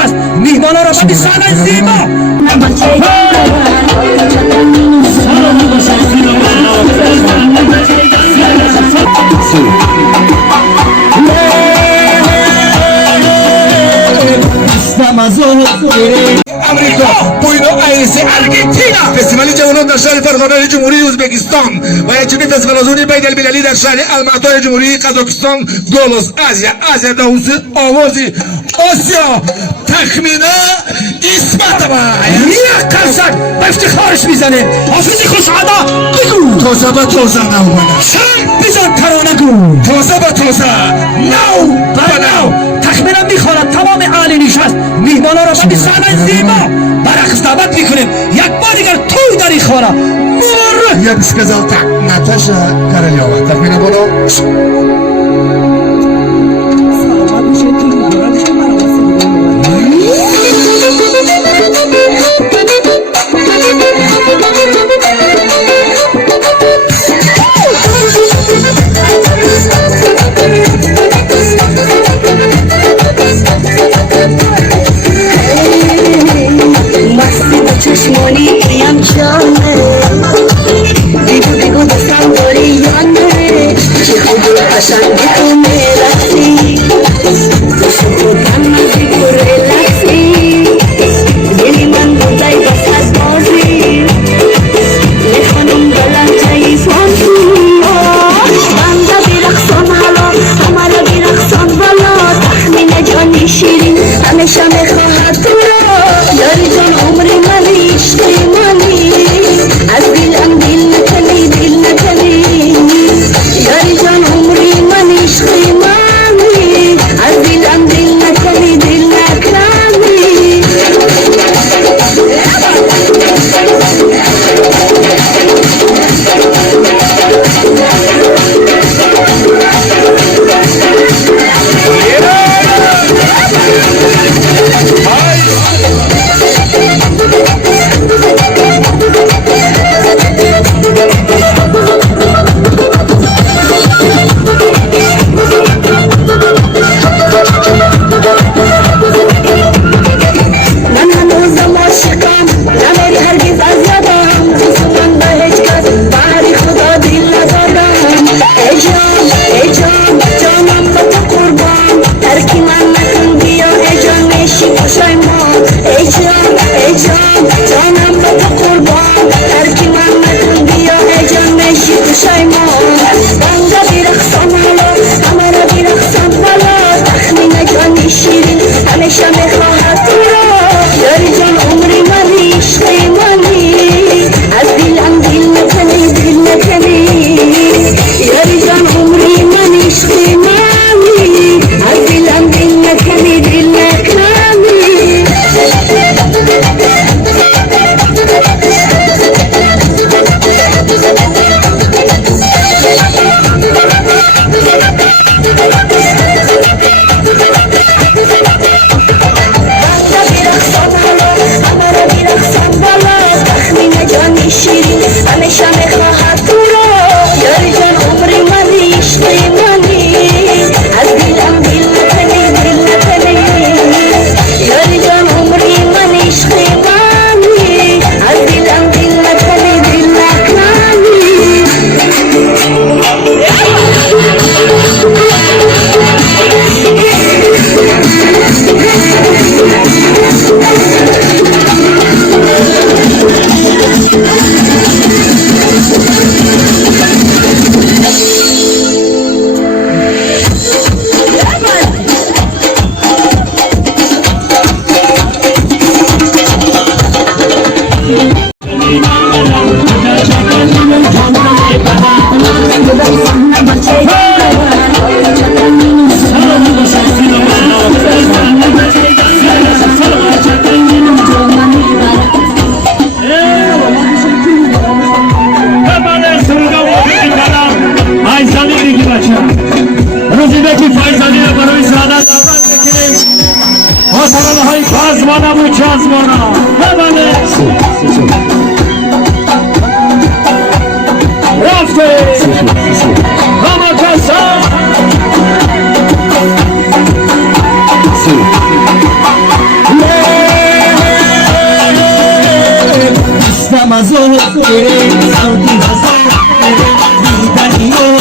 نشست میهمانا را به صحنه زیبا امریکا بوینو آیرس ارژانتینا فستیوال جوانان در شهر فرغانه جمهوری ازبکستان و همچنین فستیوال آزادی بین المللی در شهر الماتی جمهوری قزاقستان دولوس آسیا داوس آوازی آسیا تخمینا اسمت با یک قرصک به افتخارش میزنه حافظی خوشعادا بگو توزه با توزه نو بنا شن بزن ترانه گو توزه با توزه نو بنا تخمینم میخواند تمام اهل نشست میهمانا را به صحنه زیبا برعکس دعوت میکنیم یک بار دیگر توی در این خانه مر Я бы сказал так, Наташа Королева. Так меня было? چشمانی کیم جانه دیگو دیگو دستم داری یانه چه خود قشنگی کنه رفتی خوشو خودم نزی گره لفتی دلی من بودای بسد بازی لخانم بلند تایفان بنده بیرقصان حالا همه را بیرقصان بالا تخمین جانی شیرین همیشه میخواهد تو را یاری جان عمری منی عشقی منی از دلم دل نکنی دل نکنی یاری جان عمری منی عشقی منی از دلم دل نکنی دل نکنی হাজো রে সাউদি হাজো বিদানিও